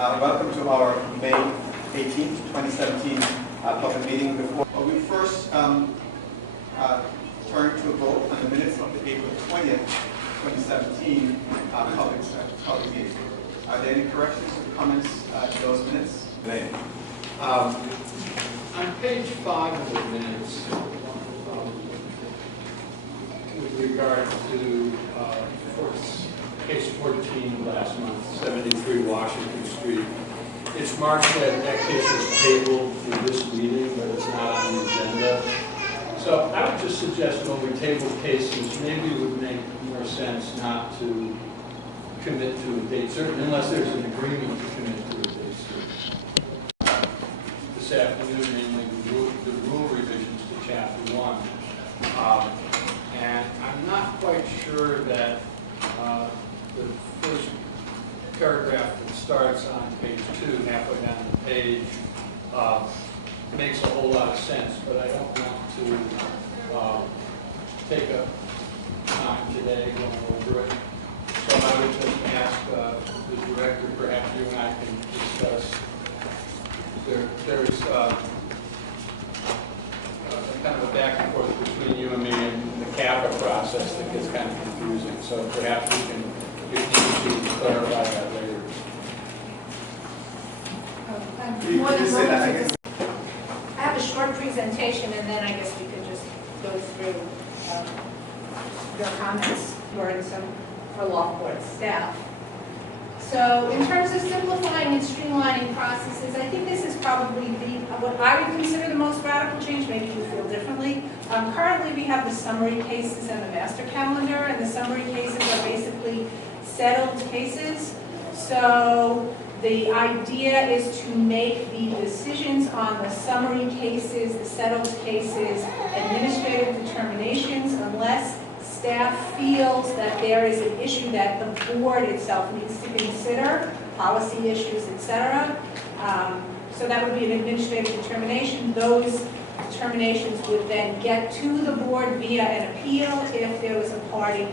Welcome to our May 18th, 2017 public meeting. Before we first turn to a vote on the minutes of the April 20th, 2017 public meeting. Are there any corrections or comments to those minutes? On page 5 of the minutes, with regard to case 14 last month, 73 Washington Street, it's marked that that case is tabled for this meeting, but it's not on the agenda. So I would just suggest when we table cases, maybe it would make more sense not to commit to a date certain, unless there's an agreement to commit to a date certain. This afternoon, namely the rule revisions to Chapter 1. And I'm not quite sure that the first paragraph that starts on page 2, halfway down the page, makes a whole lot of sense, but I don't want to take up time today going over it. So I would just ask the director, perhaps you and I can discuss. There's kind of a back and forth between you and me and the CAPA process that gets kind of confusing. So perhaps we can clarify that later. I have a short presentation, and then I guess we could just go through your comments for Loft Board staff. So in terms of simplifying and streamlining processes, I think this is probably what I would consider the most radical change. Maybe you feel differently. Currently we have the summary cases and the master calendar, and the summary cases are basically settled cases. So the idea is to make the decisions on the summary cases, the settled cases, administrative determinations, unless staff feels that there is an issue that the board itself needs to consider, policy issues, etc. So that would be an administrative determination. Those determinations would then get to the board via an appeal if there was a party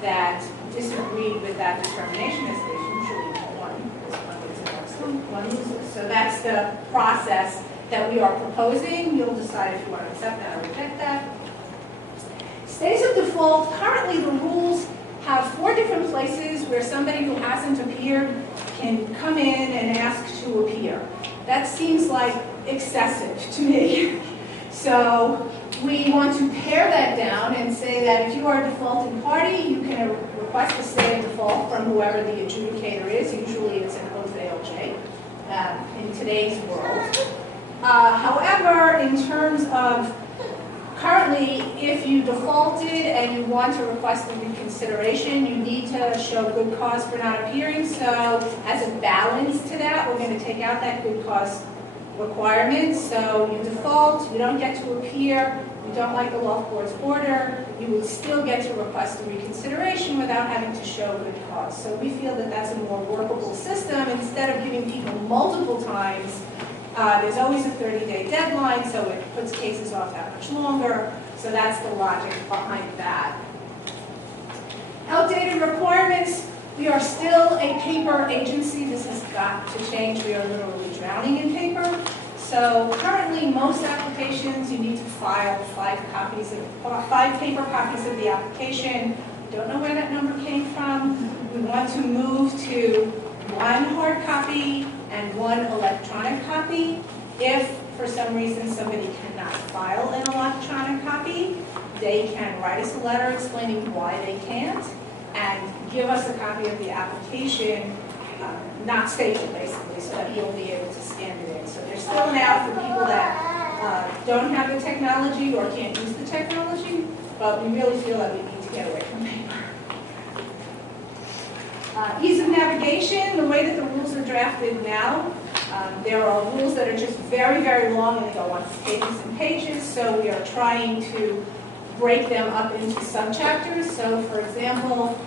that disagreed with that determination, as there's usually one loses. So that's the process that we are proposing. You'll decide if you want to accept that or reject that. Stays of default, currently the rules have 4 different places where somebody who hasn't appeared can come in and ask to appear. That seems like excessive to me. So we want to pare that down and say that if you are a defaulting party, you can request a stay of default from whoever the adjudicator is. Usually it's an oath ALJ in today's world. However, in terms of currently, if you defaulted and you want to request a reconsideration, you need to show good cause for not appearing. So as a balance to that, we're going to take out that good cause requirement. So you default, you don't get to appear, you don't like the Loft Board's order, you would still get to request a reconsideration without having to show good cause. So we feel that that's a more workable system. Instead of giving people multiple times, there's always a 30-day deadline, so it puts cases off that much longer. So that's the logic behind that. Outdated requirements. We are still a paper agency. This has got to change. We are literally drowning in paper. So currently, most applications, you need to file 5 paper copies of the application. Don't know where that number came from. We want to move to 1 hard copy and 1 electronic copy. If, for some reason, somebody cannot file an electronic copy, they can write us a letter explaining why they can't, and give us a copy of the application, not stapled, basically, so that you'll be able to scan it in. So there's still an out for people that don't have the technology or can't use the technology, but we really feel that we need to get away from paper. Ease of navigation, the way that the rules are drafted now, there are rules that are just very, very long and they go on pages and pages, so we are trying to break them up into subchapters. So for example,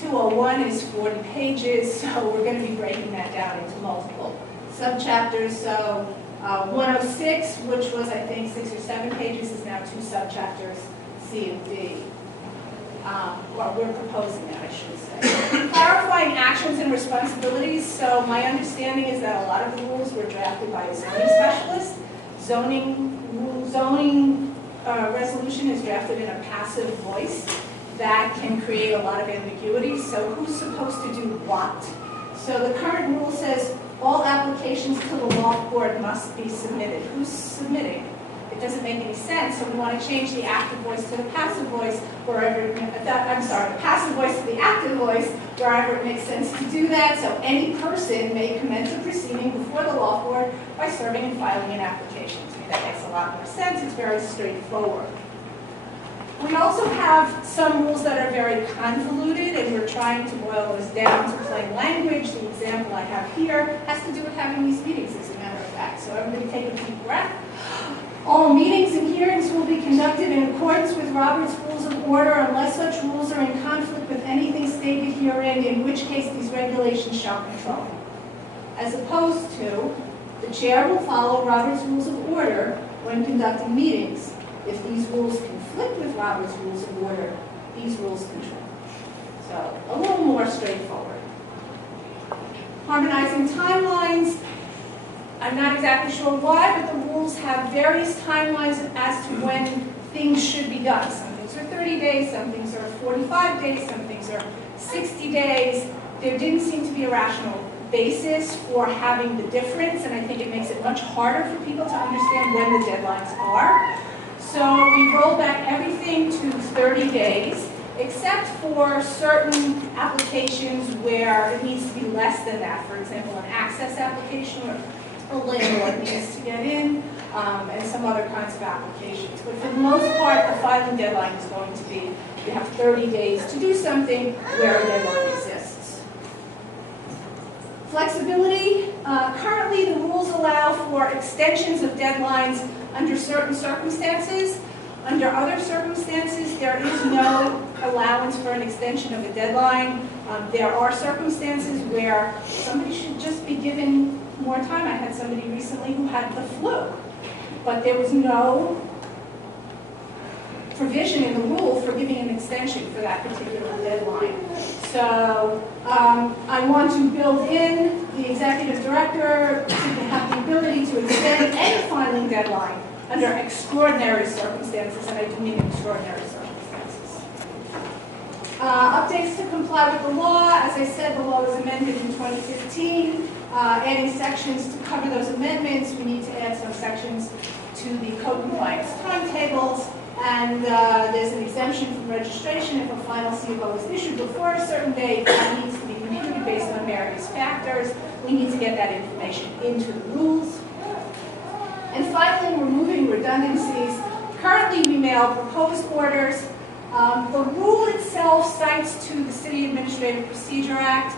201 is 40 pages, so we're going to be breaking that down into multiple subchapters. So 106, which was I think 6 or 7 pages, is now 2 subchapters, C and D. Well, we're proposing that, I should say. Clarifying actions and responsibilities. So my understanding is that a lot of the rules were drafted by a zoning specialist. Zoning resolution is drafted in a passive voice that can create a lot of ambiguity. So who's supposed to do what? So the current rule says all applications to the Loft Board must be submitted. Who's submitting? It doesn't make any sense, so we want to change the active voice to the passive voice wherever, the passive voice to the active voice wherever it makes sense to do that. So any person may commence a proceeding before the Loft Board by serving and filing an application. To me, that makes a lot more sense. It's very straightforward. We also have some rules that are very convoluted, and we're trying to boil those down to plain language. The example I have here has to do with having these meetings, as a matter of fact. So everybody take a deep breath. All meetings and hearings will be conducted in accordance with Robert's Rules of Order unless such rules are in conflict with anything stated herein, in which case these regulations shall control. As opposed to, the chair will follow Robert's Rules of Order when conducting meetings. If these rules conflict with Robert's Rules of Order, these rules control. So, a little more straightforward. Harmonizing timelines. I'm not exactly sure why, but the rules have various timelines as to when things should be done. Some things are 30 days, some things are 45 days, some things are 60 days. There didn't seem to be a rational basis for having the difference, and I think it makes it much harder for people to understand when the deadlines are. So we rolled back everything to 30 days, except for certain applications where it needs to be less than that. For example, an access application where a landlord needs to get in, and some other kinds of applications. But for the most part, the filing deadline is going to be, you have 30 days to do something where a deadline exists. Flexibility. Currently, the rules allow for extensions of deadlines under certain circumstances. Under other circumstances, there is no allowance for an extension of a deadline. There are circumstances where somebody should just be given more time. I had somebody recently who had the flu, but there was no provision in the rule for giving an extension for that particular deadline. So I want to build in the executive director to have the ability to extend any filing deadline under extraordinary circumstances, and I do mean extraordinary circumstances. Updates to comply with the law. As I said, the law was amended in 2015. Adding sections to cover those amendments. We need to add some sections to the code compliance timetables, and there's an exemption from registration if a final CFO is issued before a certain date. That needs to be computed based on various factors. We need to get that information into the rules. And finally, removing redundancies. Currently, we mail proposed orders. The rule itself cites to the City Administrative Procedure Act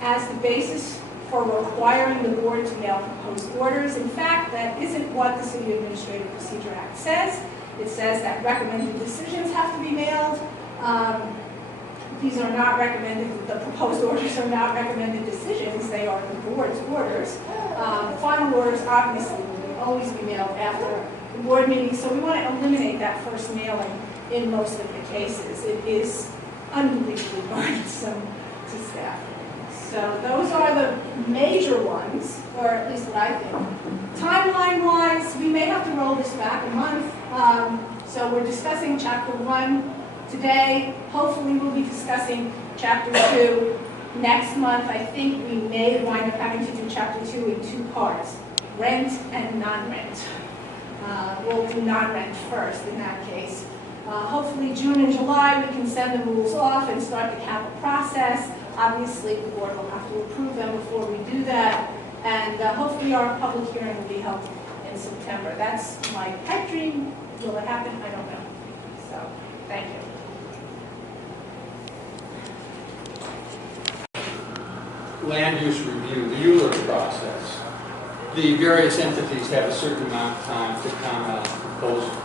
as the basis for requiring the board to mail proposed orders. In fact, that isn't what the City Administrative Procedure Act says. It says that recommended decisions have to be mailed. These are not recommended, the proposed orders are not recommended decisions, they are the board's orders. Final orders obviously will always be mailed after the board meeting, so we want to eliminate that first mailing in most of the cases. It is unbelievably burdensome to staff. So those are the major ones, or at least what I think. Timeline-wise, we may have to roll this back a month. So we're discussing Chapter 1 today. Hopefully we'll be discussing Chapter 2 next month. I think we may wind up having to do Chapter 2 in 2 parts, rent and non-rent. We'll do non-rent first in that case. Hopefully June and July we can send the rules off and start the capital process. Obviously the board will have to approve them before we do that. And hopefully our public hearing will be held in September. That's my pipe dream. Will it happen? I don't know. So, thank you. Land use review, the ULURP process. The various entities have a certain amount of time to comment on proposals.